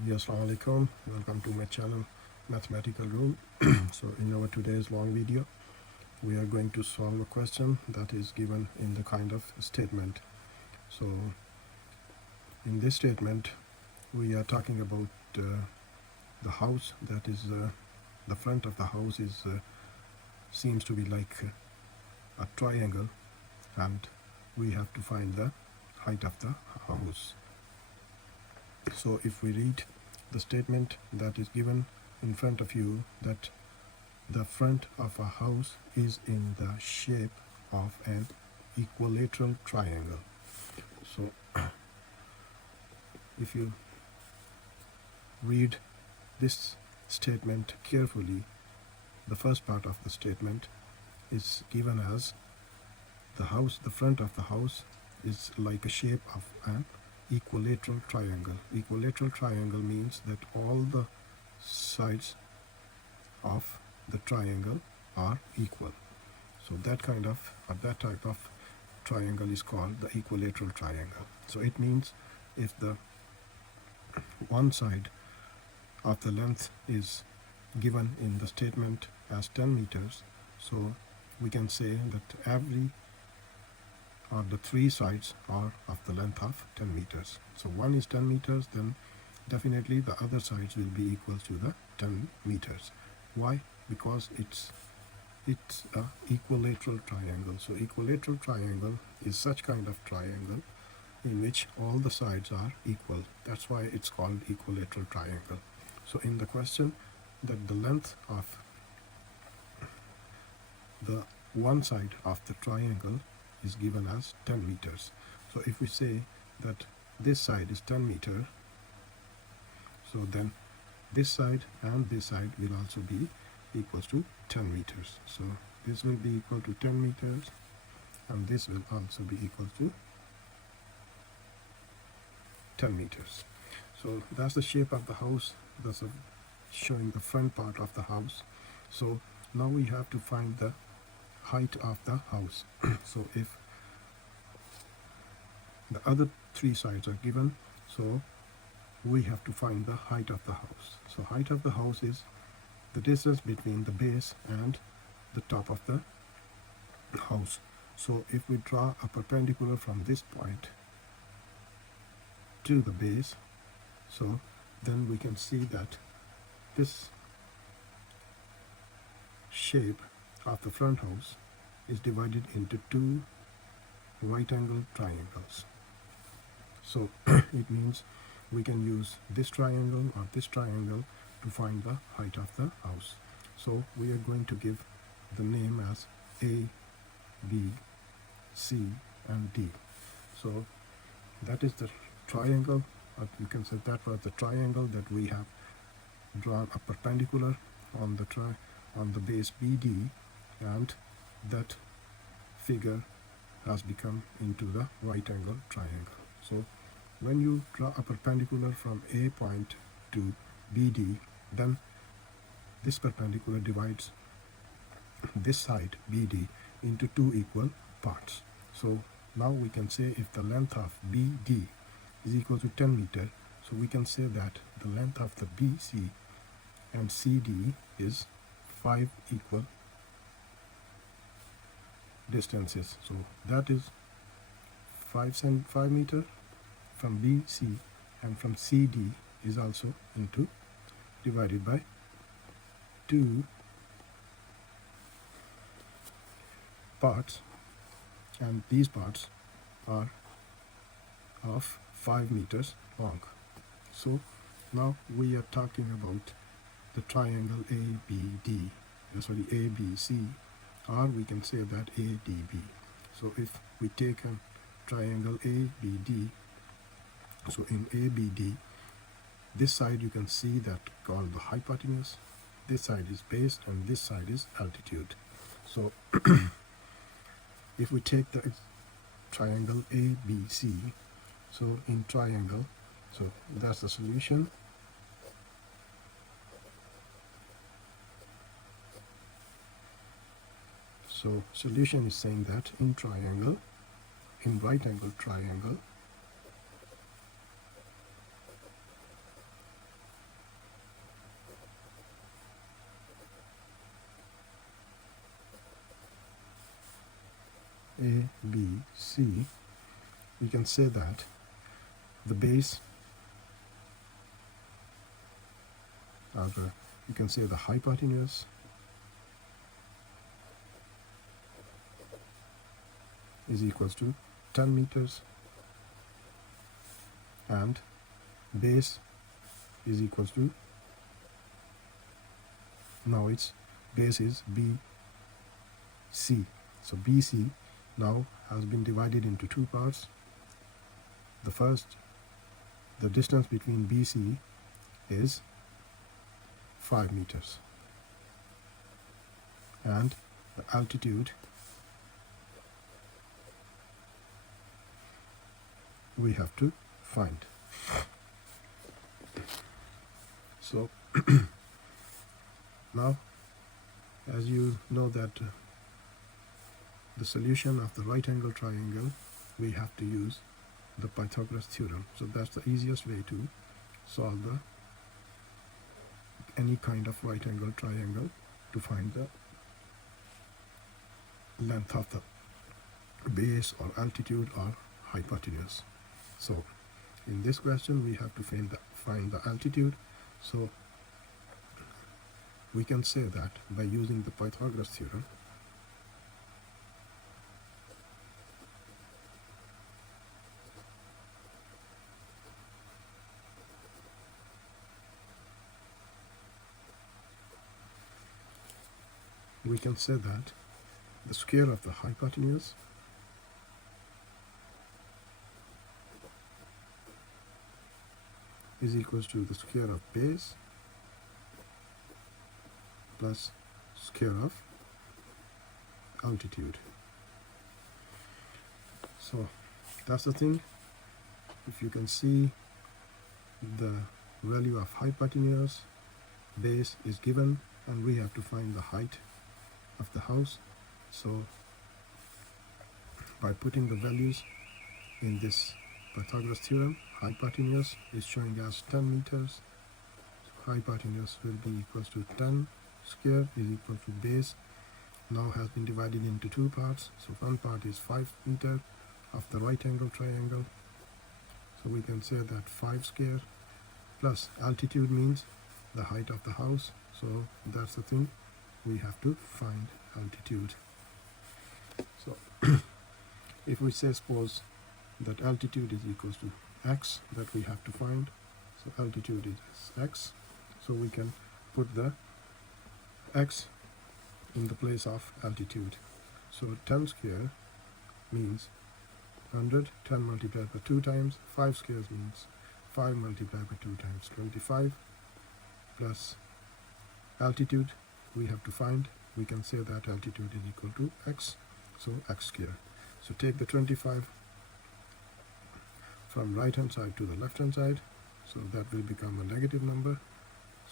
Assalamu alaikum. Welcome to my channel Mathematical Room. So in our today's long video we are going to solve a question that is given in the kind of statement. So in this statement we are talking about the house, that is the front of the house is seems to be like a triangle, and we have to find the height of the house. So if we read the statement that is given in front of you, that the front of a house is in the shape of an equilateral triangle. So if you read this statement carefully, the first part of the statement is given as the front of the house is like a shape of an equilateral triangle. Equilateral triangle means that all the sides of the triangle are equal. So that type of triangle is called the equilateral triangle. So it means if the one side of the length is given in the statement as 10 meters, so we can say that every of the three sides are of the length of 10 meters. So one is 10 meters, then definitely the other sides will be equal to the 10 meters. Why? Because it's a equilateral triangle. So equilateral triangle is such kind of triangle in which all the sides are equal. That's why it's called equilateral triangle. So in the question, that the length of the one side of the triangle is given as 10 meters. So if we say that this side is 10 meters, so then this side and this side will also be equals to 10 meters. So this will be equal to 10 meters and this will also be equal to 10 meters. So that's the shape of the house. That's showing the front part of the house. So now we have to find the height of the house. So if the other three sides are given, so we have to find the height of the house. So height of the house is the distance between the base and the top of the house. So if we draw a perpendicular from this point to the base, so then we can see that this shape of the front house is divided into two right angle triangles. So it means we can use this triangle or this triangle to find the height of the house. So we are going to give the name as A, B, C and D. So that is the triangle, or you can say that was the triangle that we have drawn a perpendicular on the base BD, and that figure has become into the right angle triangle. So when you draw a perpendicular from A point to BD, then this perpendicular divides this side BD into two equal parts. So now we can say if the length of BD is equal to 10 meters, so we can say that the length of the BC and CD is 5 equal distances. So that is 5 meters from BC, and from CD is also into divided by 2 parts, and these parts are of 5 meters long. So now we are talking about the triangle ABD, ABC, or we can say that ADB. So if we take a triangle ABD, so in ABD, this side you can see that called the hypotenuse, this side is base and this side is altitude. So if we take the triangle ABC, so in triangle, so that's the solution. So solution is saying that in right angle triangle, A, B, C, we can say that the base, or you can say the hypotenuse, is equals to 10 meters, and base is equals to, now its base is BC. So BC now has been divided into two parts. The first, the distance between BC is 5 meters, and the altitude we have to find. So now, as you know that the solution of the right angle triangle, we have to use the Pythagoras theorem. So that's the easiest way to solve any kind of right angle triangle, to find the length of the base or altitude or hypotenuse. So in this question we have to find the altitude. So we can say that by using the Pythagoras theorem, we can say that the square of the hypotenuse is equals to the square of base plus square of altitude. So that's the thing. If you can see, the value of hypotenuse, base is given, and we have to find the height of the house. So by putting the values in this Pythagoras theorem, hypotenuse is showing as 10 meters. So hypotenuse will be equals to 10 square is equal to base. Now has been divided into two parts. So one part is 5 meter of the right angle triangle. So we can say that 5 square plus altitude means the height of the house. So that's the thing, we have to find altitude. So if we say, suppose that altitude is equals to x, that we have to find. So altitude is x. So we can put the x in the place of altitude. So 10 square means 100, 10 multiplied by 2 times, 5 squares means 5 multiplied by 2 times 25, plus altitude we have to find. We can say that altitude is equal to x, so x square. So take the 25 from right hand side to the left hand side, so that will become a negative number.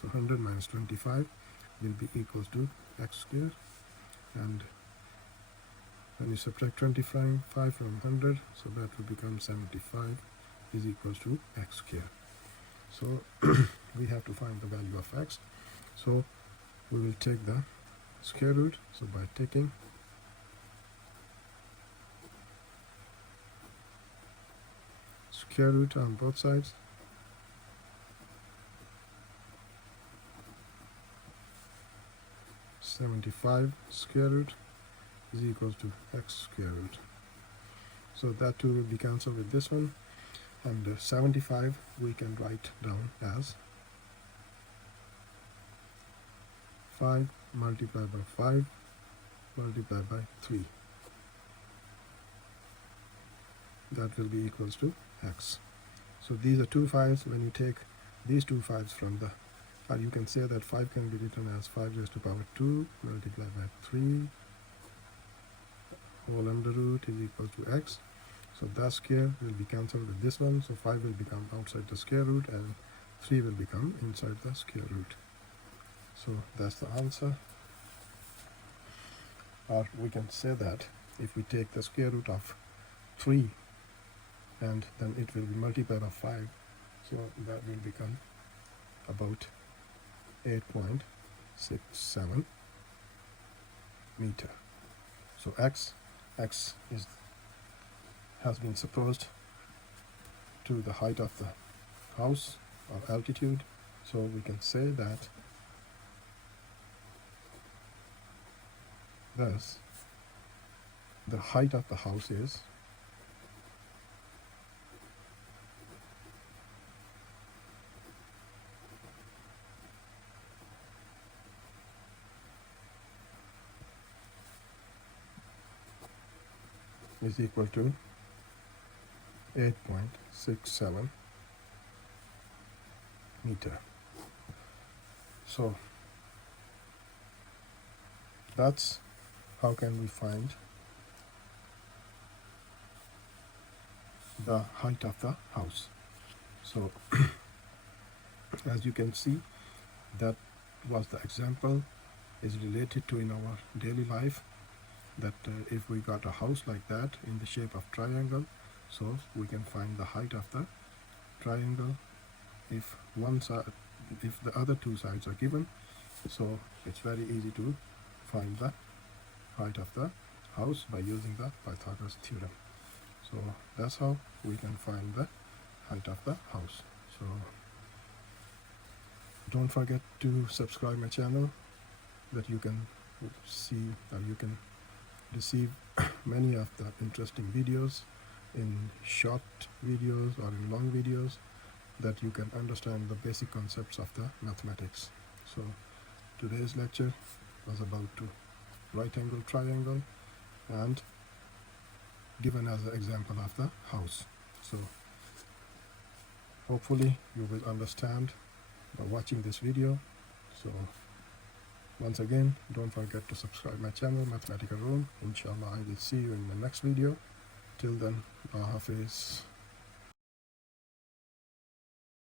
So 100 minus 25 will be equals to x square, and when you subtract 25 from 100, so that will become 75 is equals to x square. So we have to find the value of x. So we will take the square root. So by taking square root on both sides, (75) square root is equals to x square root. So that 2 will be cancelled with this one, and 75 we can write down as 5 multiplied by 5 multiplied by 3. That will be equals to x. So these are two 5s. When you take these two 5s from the, or you can say that 5 can be written as 5 raised to power 2 multiplied by 3 whole under root is equals to x. So that square will be cancelled with this one. So 5 will become outside the square root, and 3 will become inside the square root. So that's the answer. Or we can say that if we take the square root of 3, and then it will be multiplied by 5, so that will become about 8.67 meter. So x x has been supposed to the height of the house or altitude, so we can say that thus the height of the house is equal to 8.67 meter. So that's how can we find the height of the house. So as you can see, that was the example is related to in our daily life, that if we got a house like that in the shape of triangle, so we can find the height of the triangle if one side, if the other two sides are given. So it's very easy to find the height of the house by using the Pythagoras theorem. So that's how we can find the height of the house. So don't forget to subscribe my channel, that you can see that you can receive many of the interesting videos in short videos or in long videos, that you can understand the basic concepts of the mathematics. So today's lecture was about right angle triangle and given as an example of the house. So hopefully you will understand by watching this video. So once again, don't forget to subscribe my channel, Mathematical Room. Inshallah, I will see you in the next video. Till then, Allah Hafiz.